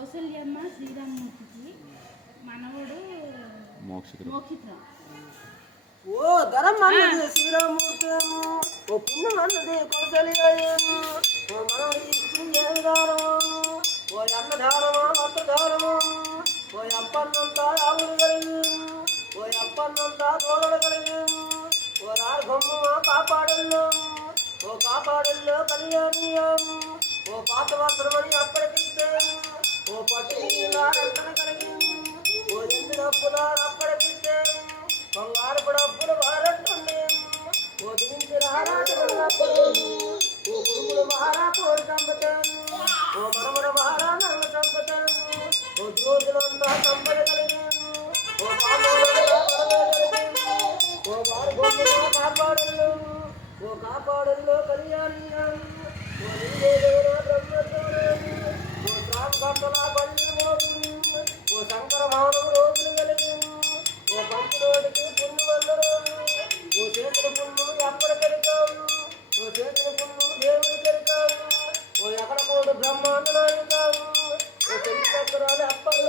కౌసల్యమ్మ శ్రీరామమూర్తికి మనవడు మోక్షితరావు. ఓ ధరం అన్నది శ్రీరామూర్తేమో, ఓ పుణ్యం అన్నది కౌసల్యము, ఓ మనవడి ఇచ్చింది దారము, ఓ అన్నదారమా వస్త్రధారము, ఓ అప్పన్నంతా ఆవులు కలిగి, ఓ అప్పన్నంతా తోడలు కలిగి, ఓ రార్గమ్మ కాపాడల్లో, ఓ కాపాడల్లో కళ్యాణీయం, ఓ పాత వస్త్రమని అప్పటికిస్తే, ఓ పట్టు రక్షణ కలిగి, ఓ ఎండినప్పుల అప్పటికిస్తే, బంగారు డబ్బులు వారంటుండే, ఓ దించి రారాటప్పుడు, ఓ పురుగులు మహారా కోడి చంపుతాను, ఓ మనమన మహారా నన్ను చంపుతాను, ఓ జ్యోతులంతా చంపగలిగాను, ఓ ఓ వారు గొప్పగా కాపాడల్లో, ఓ కాపాడల్లో కళ్యాణీయం, ఓ నీవేదేవరా బ్రహ్మచారి, ఓ శ్రామకర్తల బండి మోగు, ఓ శంకర మానవు రోజులు కలిగి, ఓ పంచులోడికి పుణ్యం అందరూ, ఓ చేతుల పుణ్యం ఎక్కడ కలిగావు, ఓ చేతుల పుణ్యం దేవుడు కలిగావు, ఓ ఎక్కడ కోడు బ్రహ్మాండ నాయకావు, ఓ చెల్లి చక్రాలు అప్పలు